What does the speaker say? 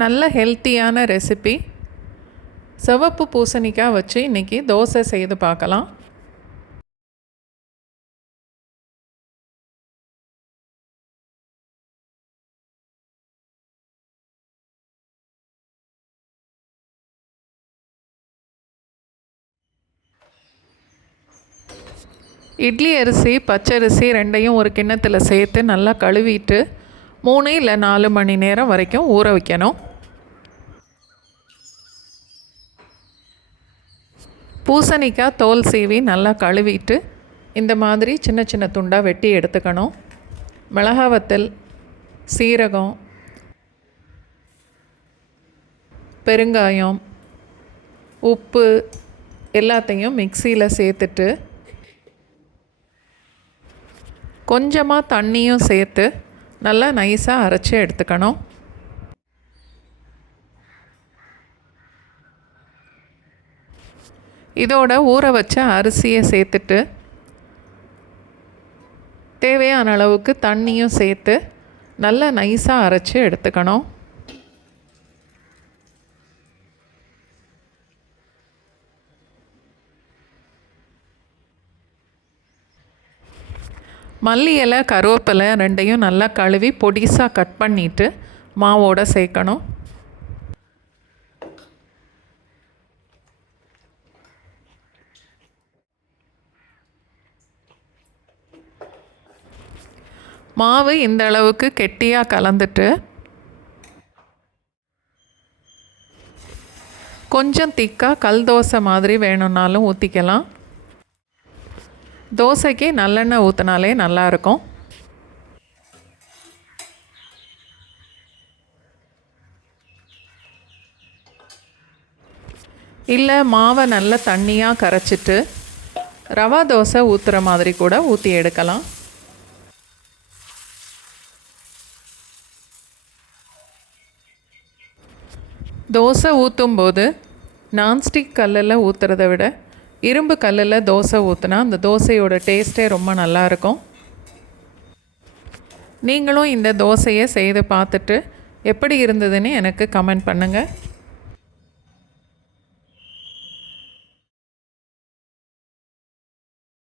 நல்ல ஹெல்த்தியான ரெசிபி சிவப்பு பூசணிக்காய் வச்சு இன்றைக்கி தோசை செய்து பார்க்கலாம். இட்லி அரிசி பச்சரிசி ரெண்டையும் ஒரு கிண்ணத்தில் சேர்த்து நல்லா கழுவிட்டு 3 இல்லை 4 மணி நேரம் வரைக்கும் ஊற வைக்கணும். பூசணிக்காய் தோல் சீவி நல்லா கழுவிட்டு இந்த மாதிரி சின்ன சின்ன துண்டாக வெட்டி எடுத்துக்கணும். மிளகாய் வத்தல், சீரகம், பெருங்காயம், உப்பு எல்லாத்தையும் மிக்சியில் சேர்த்துட்டு கொஞ்சமாக தண்ணியும் சேர்த்து நல்லா நைஸாக அரைச்சி எடுத்துக்கணும். இதோட ஊற வச்ச அரிசியை சேர்த்துட்டு தேவையான அளவுக்கு தண்ணியும் சேர்த்து நல்லா நைஸாக அரைச்சி எடுத்துக்கணும். மல்லி இலை, கருவேப்பிலை ரெண்டையும் நல்லா கழுவி பொடிசாக கட் பண்ணிவிட்டு மாவோடு சேர்க்கணும். மாவு இந்த அளவுக்கு கெட்டியாக கலந்துட்டு கொஞ்சம் திக்காக கல் தோசை மாதிரி வேணும்னாலும் ஊற்றிக்கலாம். தோசைக்கு நல்லெண்ணெய் ஊற்றினாலே நல்லாயிருக்கும். இல்லை மாவை நல்லா தண்ணியாக கரைச்சிட்டு ரவா தோசை ஊற்றுற மாதிரி கூட ஊற்றி எடுக்கலாம். தோசை ஊற்றும்போது நான்ஸ்டிக் கல்லில் ஊற்றுறத விட இரும்பு கல்லில் தோசை ஊற்றினா அந்த தோசையோட டேஸ்ட்டே ரொம்ப நல்லாயிருக்கும். நீங்களும் இந்த தோசையை செய்து பார்த்துட்டு எப்படி இருந்ததுன்னு எனக்கு கமெண்ட் பண்ணுங்கள்.